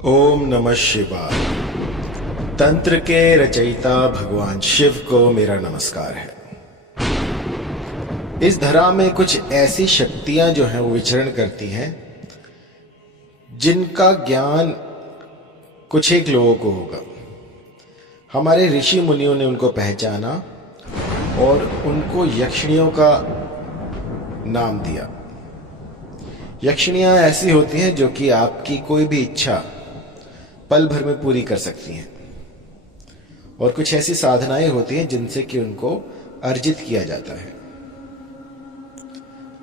ओम नमः शिवाय। तंत्र के रचयिता भगवान शिव को मेरा नमस्कार है। इस धरा में कुछ ऐसी शक्तियां जो हैं वो विचरण करती हैं जिनका ज्ञान कुछ एक लोगों को होगा। हमारे ऋषि मुनियों ने उनको पहचाना और उनको यक्षिणियों का नाम दिया। यक्षिणियां ऐसी होती हैं जो कि आपकी कोई भी इच्छा पल भर में पूरी कर सकती हैं, और कुछ ऐसी साधनाएं होती हैं जिनसे कि उनको अर्जित किया जाता है।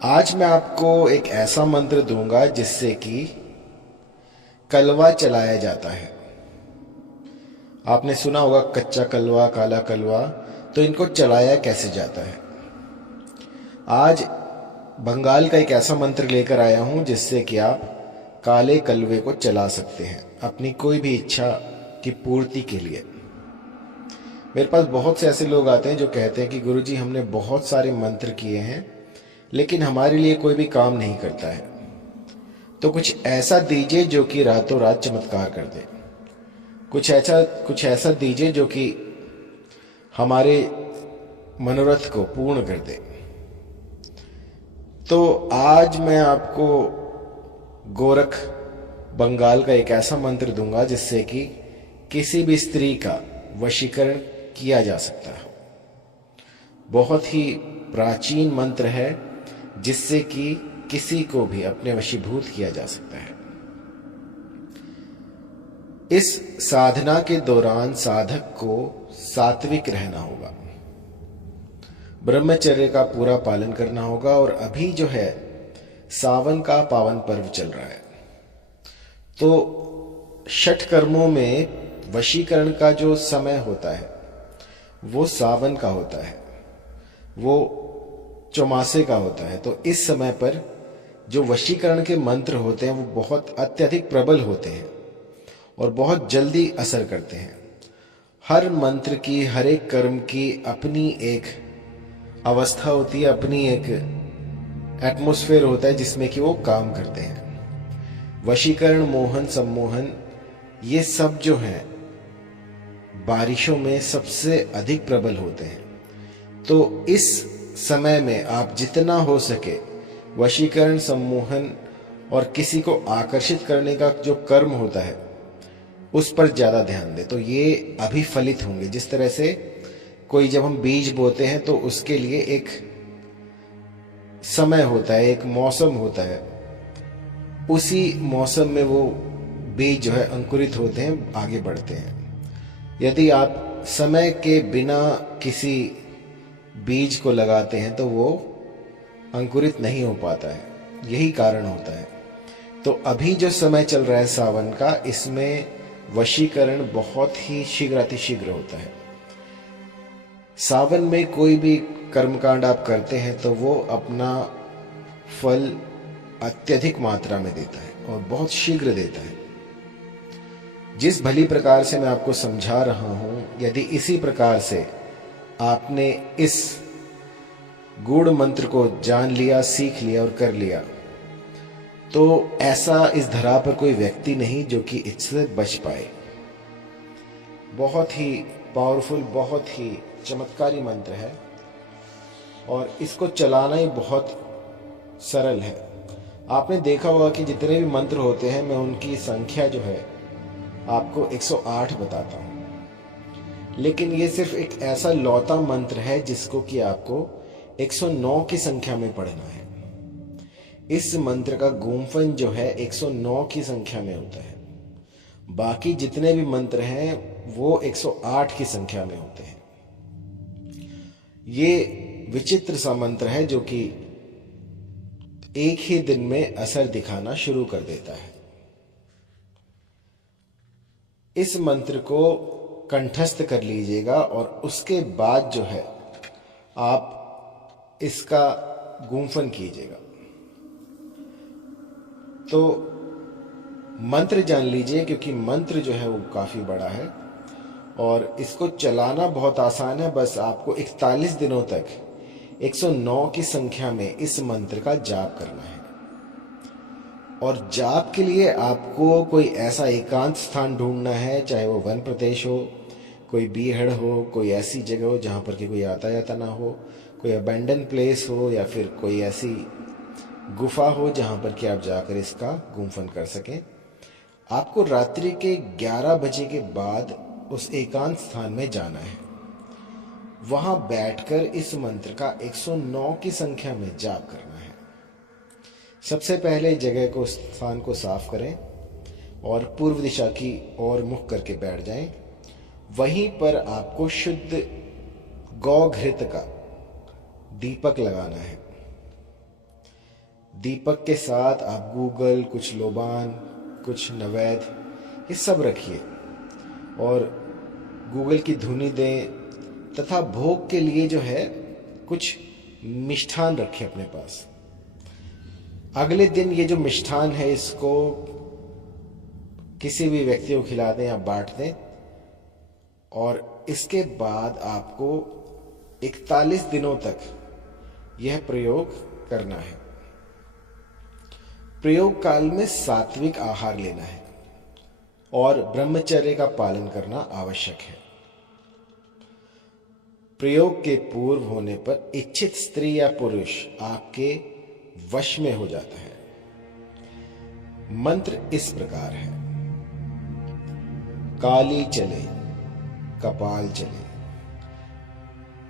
आज मैं आपको एक ऐसा मंत्र दूंगा जिससे कि कलवा चलाया जाता है। आपने सुना होगा कच्चा कलवा, काला कलवा, तो इनको चलाया कैसे जाता है। आज बंगाल का एक ऐसा मंत्र लेकर आया हूं जिससे कि आप काले कलवे को चला सकते हैं अपनी कोई भी इच्छा की पूर्ति के लिए। मेरे पास बहुत से ऐसे लोग आते हैं जो कहते हैं कि गुरुजी हमने बहुत सारे मंत्र किए हैं लेकिन हमारे लिए कोई भी काम नहीं करता है, तो कुछ ऐसा दीजिए जो कि रातों रात चमत्कार कर दे। कुछ ऐसा दीजिए जो कि हमारे मनोरथ को पूर्ण कर दे। तो आज मैं आपको गोरख बंगाल का एक ऐसा मंत्र दूंगा जिससे कि किसी भी स्त्री का वशीकरण किया जा सकता है। बहुत ही प्राचीन मंत्र है जिससे कि किसी को भी अपने वशीभूत किया जा सकता है। इस साधना के दौरान साधक को सात्विक रहना होगा, ब्रह्मचर्य का पूरा पालन करना होगा। और अभी जो है सावन का पावन पर्व चल रहा है, तो षठ कर्मों में वशीकरण का जो समय होता है वो सावन का होता है, वो चौमासे का होता है। तो इस समय पर जो वशीकरण के मंत्र होते हैं वो बहुत अत्यधिक प्रबल होते हैं और बहुत जल्दी असर करते हैं। हर मंत्र की, हर एक कर्म की अपनी एक अवस्था होती है, अपनी एक एटमॉस्फेयर होता है जिसमें कि वो काम करते हैं। वशीकरण, मोहन, सम्मोहन, ये सब जो हैं बारिशों में सबसे अधिक प्रबल होते हैं। तो इस समय में आप जितना हो सके वशीकरण, सम्मोहन और किसी को आकर्षित करने का जो कर्म होता है उस पर ज्यादा ध्यान दें, तो ये अभी फलित होंगे। जिस तरह से कोई जब हम बीज बोते हैं तो उसके लिए एक समय होता है, एक मौसम होता है, उसी मौसम में वो बीज जो है अंकुरित होते हैं, आगे बढ़ते हैं। यदि आप समय के बिना किसी बीज को लगाते हैं तो वो अंकुरित नहीं हो पाता है, यही कारण होता है। तो अभी जो समय चल रहा है सावन का, इसमें वशीकरण बहुत ही शीघ्र अतिशीघ्र होता है। सावन में कोई भी कर्मकांड आप करते हैं तो वो अपना फल अत्यधिक मात्रा में देता है और बहुत शीघ्र देता है। जिस भली प्रकार से मैं आपको समझा रहा हूं, यदि इसी प्रकार से आपने इस गूढ़ मंत्र को जान लिया, सीख लिया और कर लिया, तो ऐसा इस धरा पर कोई व्यक्ति नहीं जो कि इससे बच पाए। बहुत ही पावरफुल, बहुत ही चमत्कारी मंत्र है और इसको चलाना ही बहुत सरल है। आपने देखा होगा कि जितने भी मंत्र होते हैं मैं उनकी संख्या जो है आपको 108 बताता हूं, लेकिन ये सिर्फ एक ऐसा लौता मंत्र है जिसको कि आपको 109 की संख्या में पढ़ना है। इस मंत्र का गुंफन जो है 109 की संख्या में होता है। बाकी जितने भी मंत्र हैं वो 108 की संख्या में होते हैं। ये विचित्र सा मंत्र है जो कि एक ही दिन में असर दिखाना शुरू कर देता है। इस मंत्र को कंठस्थ कर लीजिएगा और उसके बाद जो है आप इसका गुंफन कीजिएगा। तो मंत्र जान लीजिए, क्योंकि मंत्र जो है वो काफी बड़ा है और इसको चलाना बहुत आसान है। बस आपको 41 दिनों तक 109 की संख्या में इस मंत्र का जाप करना है। और जाप के लिए आपको कोई ऐसा एकांत स्थान ढूंढना है, चाहे वो वन प्रदेश हो, कोई बीहड़ हो, कोई ऐसी जगह हो जहाँ पर कि कोई आता जाता ना हो, कोई अबैंडन प्लेस हो, या फिर कोई ऐसी गुफा हो जहाँ पर कि आप जाकर इसका गुम्फन कर सकें। आपको रात्रि के 11 बजे के बाद उस एकांत स्थान में जाना है। वहां बैठकर इस मंत्र का 109 की संख्या में जाप करना है। सबसे पहले जगह को, स्थान को साफ करें और पूर्व दिशा की ओर मुख करके बैठ जाएं। वहीं पर आपको शुद्ध गौ घृत का दीपक लगाना है। दीपक के साथ आप गूगल, कुछ लोबान, कुछ नवैद, ये सब रखिए और गूगल की धुनी दें तथा भोग के लिए जो है कुछ मिष्ठान रखें अपने पास। अगले दिन ये जो मिष्ठान है इसको किसी भी व्यक्ति को खिला दें या बांट दें और इसके बाद आपको 41 दिनों तक यह प्रयोग करना है। प्रयोग काल में सात्विक आहार लेना है और ब्रह्मचर्य का पालन करना आवश्यक है। प्रयोग के पूर्व होने पर इच्छित स्त्री या पुरुष आपके वश में हो जाता है। मंत्र इस प्रकार है: काली चले, कपाल चले,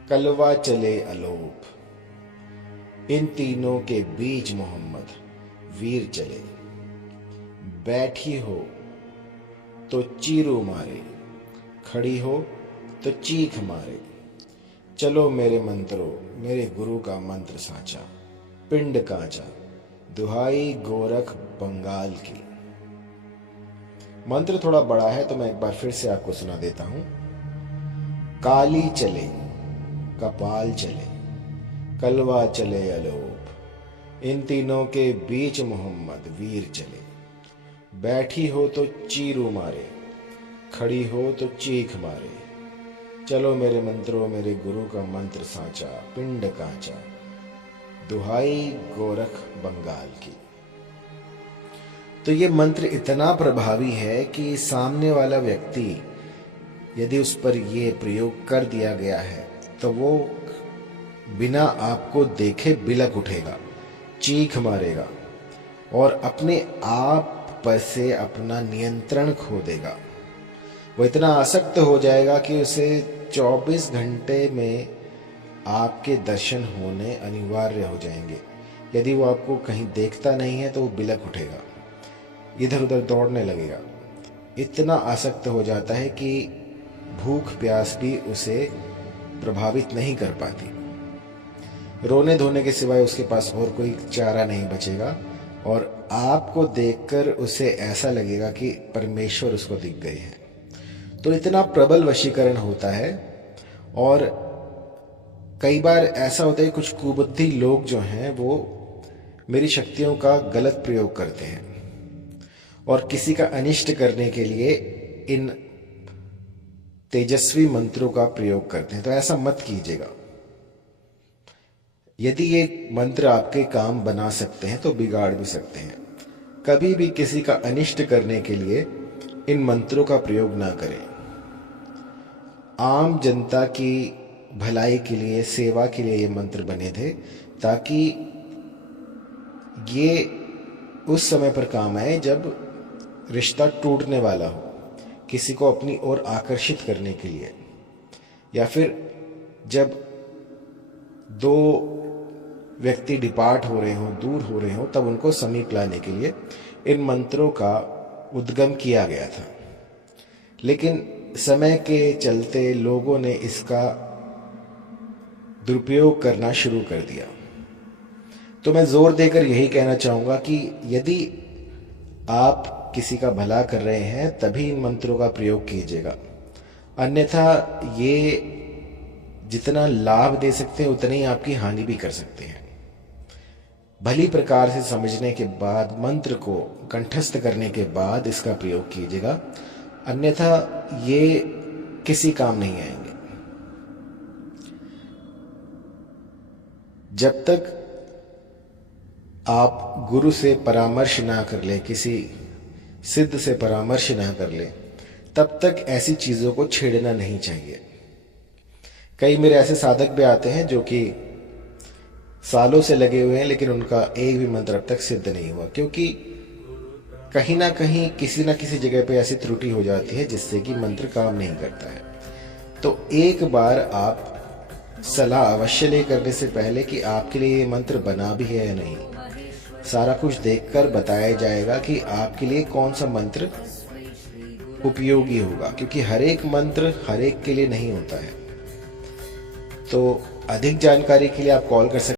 कलवा चले अलोप, इन तीनों के बीच मोहम्मद वीर चले। बैठी हो तो चीरू मारे, खड़ी हो तो चीख मारे। चलो मेरे मंत्रों, मेरे गुरु का मंत्र साचा, पिंड कांचा, दुहाई गोरख बंगाल की। मंत्र थोड़ा बड़ा है तो मैं एक बार फिर से आपको सुना देता हूं। काली चले, कपाल चले, कलवा चले अलोप, इन तीनों के बीच मोहम्मद वीर चले। बैठी हो तो चीरू मारे, खड़ी हो तो चीख मारे। चलो मेरे मंत्रों, मेरे गुरु का मंत्र साचा, पिंड कांचा, दुहाई गोरख बंगाल की। तो ये मंत्र इतना प्रभावी है कि सामने वाला व्यक्ति यदि उस पर ये प्रयोग कर दिया गया है तो वो बिना आपको देखे बिलक उठेगा, चीख मारेगा और अपने आप पर से अपना नियंत्रण खो देगा। वो इतना आसक्त हो जाएगा कि उसे 24 घंटे में आपके दर्शन होने अनिवार्य हो जाएंगे। यदि वो आपको कहीं देखता नहीं है तो वो बिलक उठेगा, इधर उधर दौड़ने लगेगा। इतना आसक्त हो जाता है कि भूख प्यास भी उसे प्रभावित नहीं कर पाती। रोने धोने के सिवाय उसके पास और कोई चारा नहीं बचेगा और आपको देखकर उसे ऐसा लगेगा कि परमेश्वर उसको दिख गए हैं। तो इतना प्रबल वशीकरण होता है। और कई बार ऐसा होता है कुछ कुबुद्धि लोग जो हैं वो मेरी शक्तियों का गलत प्रयोग करते हैं और किसी का अनिष्ट करने के लिए इन तेजस्वी मंत्रों का प्रयोग करते हैं। तो ऐसा मत कीजिएगा। यदि ये मंत्र आपके काम बना सकते हैं तो बिगाड़ भी सकते हैं। कभी भी किसी का अनिष्ट करने के लिए इन मंत्रों का प्रयोग ना करें। आम जनता की भलाई के लिए, सेवा के लिए ये मंत्र बने थे ताकि ये उस समय पर काम आए जब रिश्ता टूटने वाला हो, किसी को अपनी ओर आकर्षित करने के लिए, या फिर जब दो व्यक्ति डिपार्ट हो रहे हों, दूर हो रहे हों, तब उनको समीप लाने के लिए इन मंत्रों का उद्गम किया गया था। लेकिन समय के चलते लोगों ने इसका दुरुपयोग करना शुरू कर दिया। तो मैं जोर देकर यही कहना चाहूंगा कि यदि आप किसी का भला कर रहे हैं तभी इन मंत्रों का प्रयोग कीजिएगा, अन्यथा ये जितना लाभ दे सकते हैं उतनी ही आपकी हानि भी कर सकते हैं। भली प्रकार से समझने के बाद, मंत्र को कंठस्थ करने के बाद इसका प्रयोग कीजिएगा, अन्यथा ये किसी काम नहीं आएंगे। जब तक आप गुरु से परामर्श ना कर ले, किसी सिद्ध से परामर्श ना कर ले, तब तक ऐसी चीज़ों को छेड़ना नहीं चाहिए। कई मेरे ऐसे साधक भी आते हैं जो कि सालों से लगे हुए हैं, लेकिन उनका एक भी मंत्र अब तक सिद्ध नहीं हुआ, क्योंकि कहीं ना कहीं किसी ना किसी जगह पे ऐसी त्रुटि हो जाती है जिससे कि मंत्र काम नहीं करता है। तो एक बार आप सलाह अवश्य ले करने से पहले कि आपके लिए ये मंत्र बना भी है या नहीं, सारा कुछ देखकर बताया जाएगा कि आपके लिए कौन सा मंत्र उपयोगी होगा, क्योंकि हर एक मंत्र हर एक के लिए नहीं होता है। तो अधिक जानकारी के लिए आप कॉल कर सकते हैं।